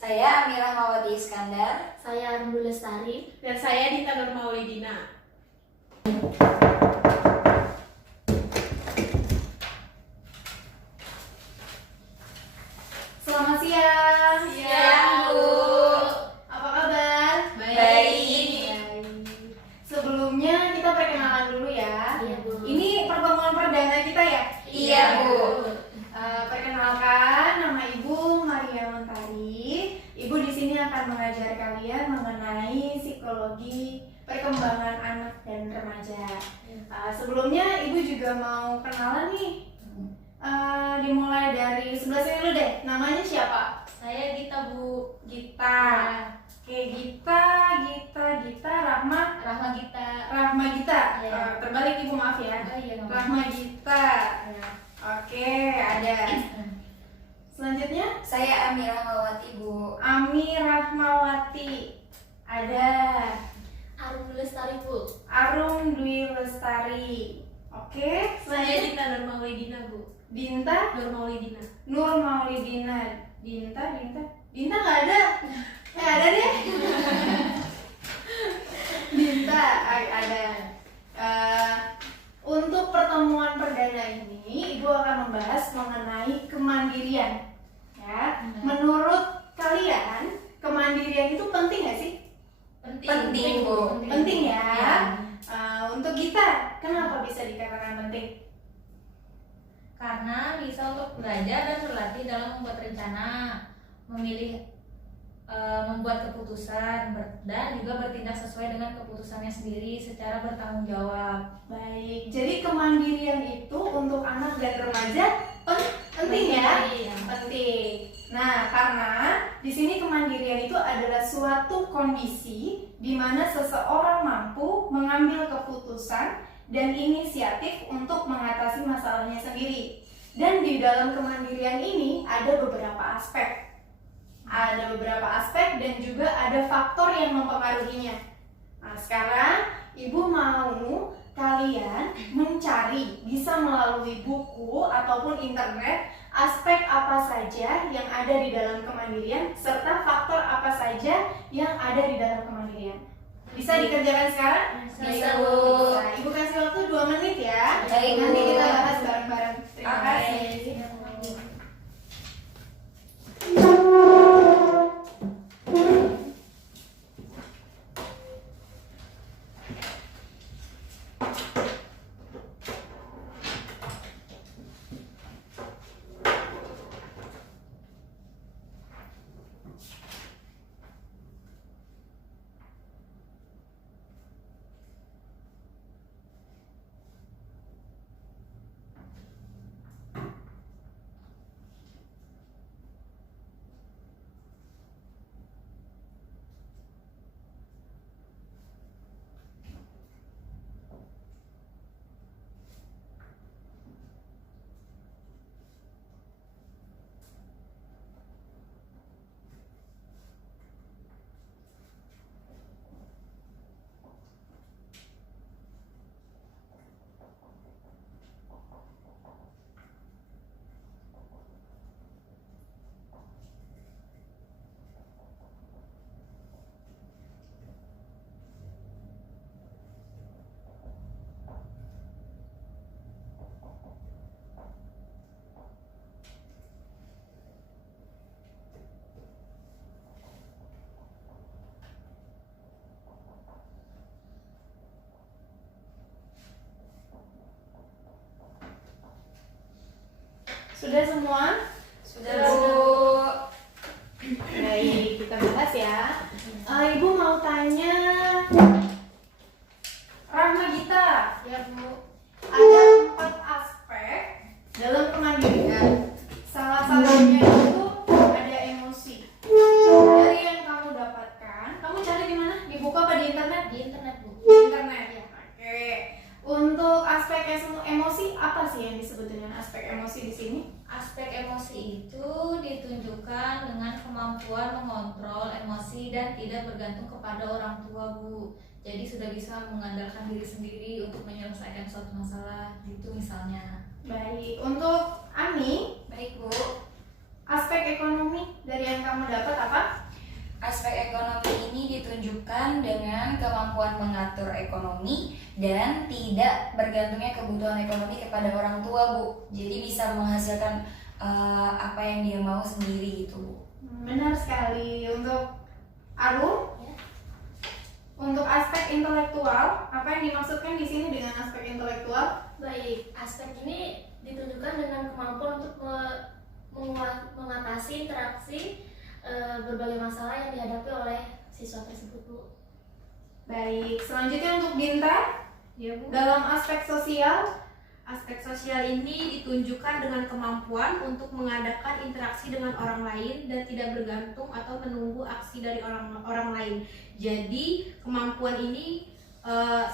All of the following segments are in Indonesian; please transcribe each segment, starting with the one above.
Saya Amira Mawati Iskandar. Saya Armando Lestari. Dan saya Dita Nurmaulidina. Selamat siang. Siang, Bu. Apa kabar? Baik. Sebelumnya kita perkenalan dulu ya. Iya, Bu. Ini pertemuan perdana kita ya? Iya, Bu. Perkenalkan, nama Ibu Maria Mentari. Ibu di sini akan mengajar kalian mengenai psikologi perkembangan anak dan remaja. Sebelumnya Ibu juga mau kenalan nih. Dimulai dari sebelah sini dulu deh. Namanya siapa? Saya Gita, Bu. Gita. Oke, Gita, Rahma Gita. Iya. Terbalik Ibu, maaf ya. Oh iya, Mama. Rahma Gita. Oke, ada. Selanjutnya Saya Amira Mawati, Bu. Ami Rahmawati. Ada Armando Lestari, Bu. Arum Dwi Lestari. Oke, Saya selanjutnya Dita Nurmaulidina, Bu. Dinta Nurmaulidina. Nur Maulidina. Dinta nggak ada. Ada deh. Dinta ada. Untuk pertemuan perdana ini, Ibu akan membahas mengenai kemandirian. Ya, menurut kalian kemandirian itu penting nggak sih? Penting, Bu. Penting ya. Ya. Untuk kita, kenapa bisa dikatakan penting? Karena bisa untuk belajar dan berlatih dalam membuat rencana, memilih, membuat keputusan, dan juga bertindak sesuai dengan keputusannya sendiri secara bertanggung jawab. Baik, jadi kemandirian itu untuk anak dan remaja penting ya? Penting. Nah, karena di sini kemandirian itu adalah suatu kondisi di mana seseorang mampu mengambil keputusan dan inisiatif untuk mengatasi masalahnya sendiri. Dan di dalam kemandirian ini ada beberapa aspek. Ada beberapa aspek dan juga ada faktor yang mempengaruhinya. Nah, sekarang Ibu mau kalian mencari, bisa melalui buku ataupun internet, aspek apa saja yang ada di dalam kemandirian serta faktor apa saja yang ada di dalam kemandirian. Bisa dikerjakan sekarang? Bisa, Bu. Bisa. Ibu kasih waktu 2 menit ya. Baik, Bu. Nanti kita bahas bareng-bareng. Terima Oke. kasih. Sudah semua? Sudah, Bu. Baik, kita bahas ya. Ibu mau tanya, Rahma Gita, Ya, Bu. ada 4 aspek dalam kemandirian. Salah satunya itu ada emosi. Dari yang kamu dapatkan, kamu cari di mana? Di buku apa di internet? Di internet, Bu. Di internet ya. Oke. Untuk aspek emosi, apa sih yang disebut dengan aspek emosi di sini? Aspek emosi itu ditunjukkan dengan kemampuan mengontrol emosi dan tidak bergantung kepada orang tua, Bu. Jadi sudah bisa mengandalkan diri sendiri untuk menyelesaikan suatu masalah, gitu misalnya. Baik, untuk Ami, Baik, Bu. aspek ekonomi dari yang kamu dapat apa? Aspek ekonomi ini ditunjukkan dengan kemampuan mengatur ekonomi dan tidak bergantungnya kebutuhan ekonomi kepada orang tua, Bu. Jadi bisa menghasilkan apa yang dia mau sendiri gitu, Bu. Benar sekali. Untuk Arum, untuk aspek intelektual, apa yang dimaksudkan di sini dengan aspek intelektual? Baik, aspek ini ditunjukkan dengan kemampuan untuk mengatasi interaksi berbagai masalah yang dihadapi oleh siswa tersebut, Bu. Baik, selanjutnya untuk Dinta, Ya, Bu. dalam aspek sosial, Aspek sosial ini ditunjukkan dengan kemampuan untuk mengadakan interaksi dengan orang lain dan tidak bergantung atau menunggu aksi dari orang lain. Jadi kemampuan ini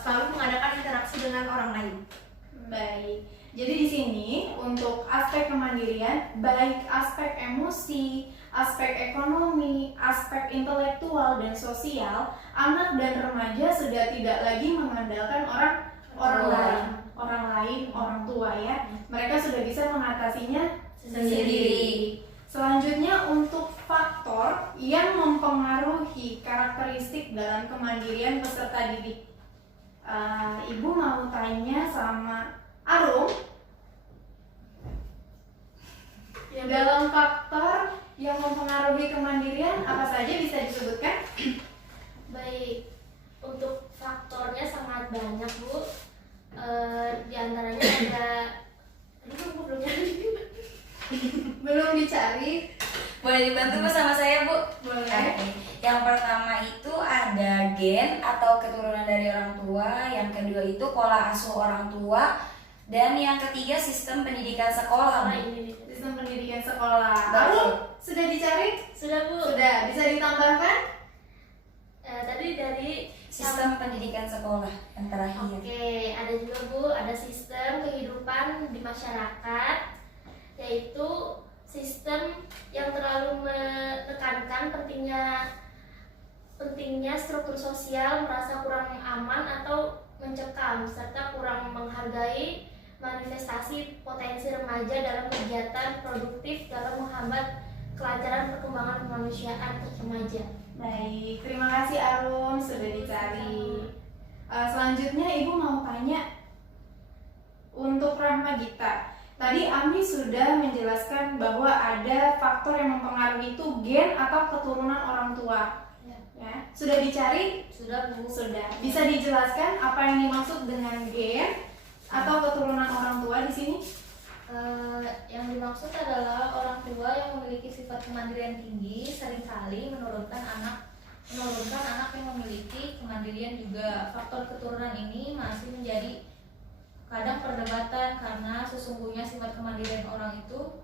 selalu mengadakan interaksi dengan orang lain. baik. Jadi di sini untuk aspek kemandirian, baik aspek emosi, aspek ekonomi, aspek intelektual dan sosial, anak dan remaja sudah tidak lagi mengandalkan orang lain, orang tua ya. Mereka sudah bisa mengatasinya sendiri. Selanjutnya untuk faktor yang mempengaruhi karakteristik dalam kemandirian peserta didik. Ibu mau tanya sama Arum, dalam faktor yang mempengaruhi kemandirian apa saja bisa disebutkan? Baik, untuk faktornya sangat banyak, Bu. Di antaranya ada Bu, belum nyari. Belum dicari. Boleh dibantu Bu sama saya, Bu? Boleh. Oke. Yang pertama itu ada gen atau keturunan dari orang tua, yang kedua itu pola asuh orang tua, dan yang ketiga sistem pendidikan sekolah, Bu. Ini. Sistem pendidikan sekolah. Betul. Arum, sudah dicari? Sudah, Bu. Sudah. Bisa ditambahkan? Tadi dari Sistem pendidikan sekolah yang terakhir. Oke, ada juga, Bu, ada sistem kehidupan di masyarakat, yaitu sistem yang terlalu menekankan pentingnya struktur sosial, merasa kurang aman atau mencekam, serta kurang menghargai manifestasi potensi remaja dalam kegiatan produktif dalam menghambat kelancaran perkembangan kemanusiaan remaja. Baik, terima kasih Arum sudah dicari. Selanjutnya Ibu mau tanya untuk Rahma Gita. Tadi Ami sudah menjelaskan bahwa ada faktor yang mempengaruhi itu gen atau keturunan orang tua. Ya, sudah dicari? Sudah, Bu. Sudah. Bisa dijelaskan apa yang dimaksud dengan gen atau keturunan orang tua di sini? Yang dimaksud adalah orang tua yang memiliki sifat kemandirian tinggi seringkali menurunkan anak yang memiliki kemandirian juga. Faktor keturunan ini masih menjadi kadang perdebatan karena sesungguhnya sifat kemandirian orang itu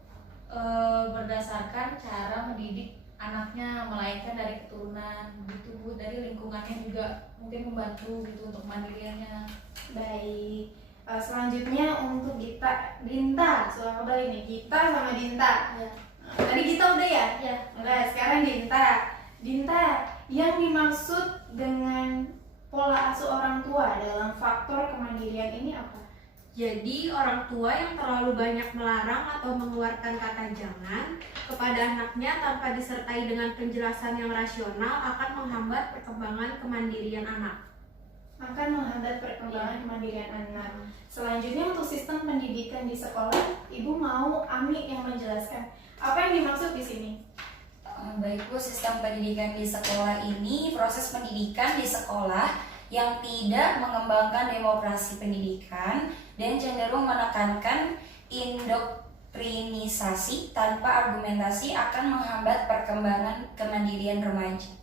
berdasarkan cara mendidik anaknya, melainkan dari keturunan gitu, Bu. Dari lingkungannya juga mungkin membantu gitu untuk kemandiriannya. Baik. Selanjutnya untuk Dinta, soal kembali nih, Gita sama Dinta. Ya. Tadi Gita udah ya? Ya. Udah, sekarang Dinta. Dinta, yang dimaksud dengan pola asuh orang tua dalam faktor kemandirian ini apa? Jadi orang tua yang terlalu banyak melarang atau mengeluarkan kata jangan kepada anaknya tanpa disertai dengan penjelasan yang rasional akan menghambat perkembangan kemandirian anak. Akan menghambat perkembangan kemandirian anak. Selanjutnya untuk sistem pendidikan di sekolah, Ibu mau Ami yang menjelaskan apa yang dimaksud di sini. Baik Bu, sistem pendidikan di sekolah ini proses pendidikan di sekolah yang tidak mengembangkan demokrasi pendidikan dan cenderung menekankan indoktrinisasi tanpa argumentasi akan menghambat perkembangan kemandirian remaja.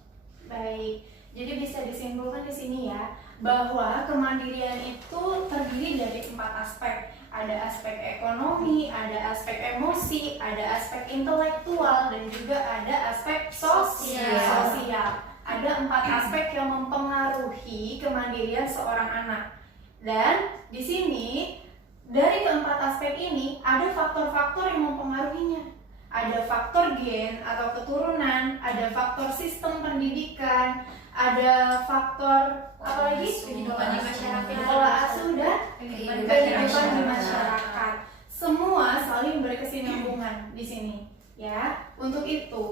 Baik, jadi bisa disimpulkan di sini ya bahwa kemandirian itu terdiri dari 4 aspek. Ada aspek ekonomi, ada aspek emosi, ada aspek intelektual, dan juga ada aspek sosial. Ada 4 aspek yang mempengaruhi kemandirian seorang anak. Dan di sini dari keempat aspek ini ada faktor-faktor yang mempengaruhinya. Ada faktor gen atau keturunan, ada faktor sistem pendidikan, ada faktor apa lagi? Kehidupan di masyarakat. Pola asuh dan kehidupan di masyarakat. Semua saling berkesinambungan di sini. Ya, untuk itu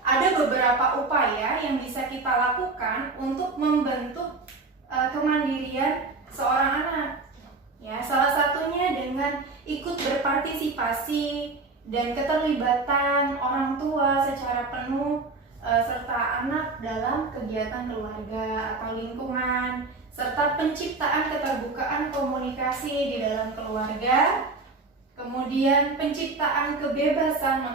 ada beberapa upaya yang bisa kita lakukan untuk membentuk kemandirian seorang anak. Ya, salah satunya dengan ikut berpartisipasi dan keterlibatan orang tua secara penuh serta anak dalam kegiatan keluarga atau lingkungan, serta penciptaan keterbukaan komunikasi di dalam keluarga. Kemudian penciptaan kebebasan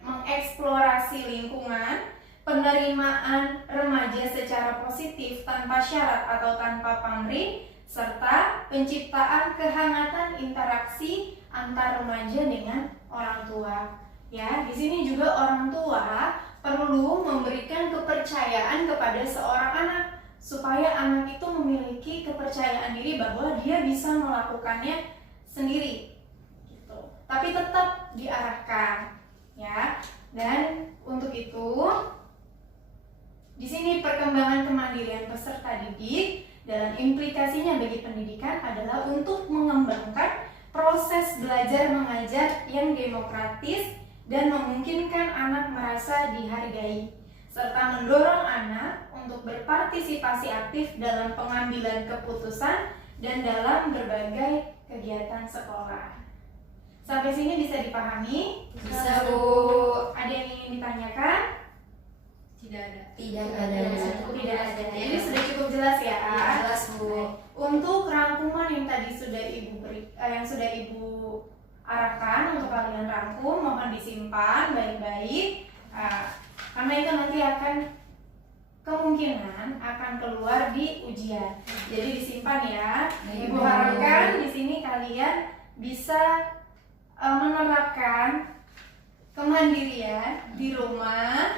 mengeksplorasi lingkungan, penerimaan remaja secara positif tanpa syarat atau tanpa pamrih, serta penciptaan kehangatan interaksi antar remaja dengan orang tua. Ya, di sini juga orang tua perlu memberikan kepercayaan kepada seorang anak supaya anak itu memiliki kepercayaan diri bahwa dia bisa melakukannya sendiri. Tapi tetap diarahkan, ya. Dan untuk itu, di sini perkembangan kemandirian peserta didik dan implikasinya bagi pendidikan adalah untuk mengembangkan proses belajar mengajar yang demokratis dan memungkinkan anak merasa dihargai, serta mendorong anak untuk berpartisipasi aktif dalam pengambilan keputusan dan dalam berbagai kegiatan sekolah. Sampai sini bisa dipahami? Bisa, Bu. Ada yang ingin ditanyakan? Tidak ada. Tidak ada. Tidak ada. Jadi sudah cukup jelas ya? Jelas, Bu. Untuk rangkuman yang tadi sudah Ibu arahkan untuk kalian rangkum, mohon disimpan baik-baik. Karena itu nanti akan kemungkinan akan keluar di ujian. Jadi disimpan ya. Ibu harapkan di sini kalian bisa menerapkan kemandirian di rumah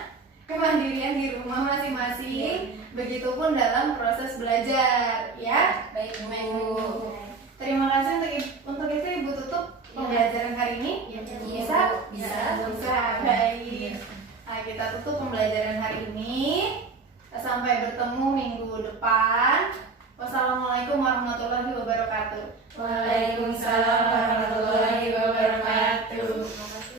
masing-masing, begitupun dalam proses belajar, ya. Baik, Bu. Terima kasih untuk itu Ibu tutup pembelajaran hari ini. Bisa? Baik. Nah, kita tutup pembelajaran hari ini. Sampai bertemu minggu depan. Wassalamualaikum warahmatullahi wabarakatuh. Waalaikumsalam.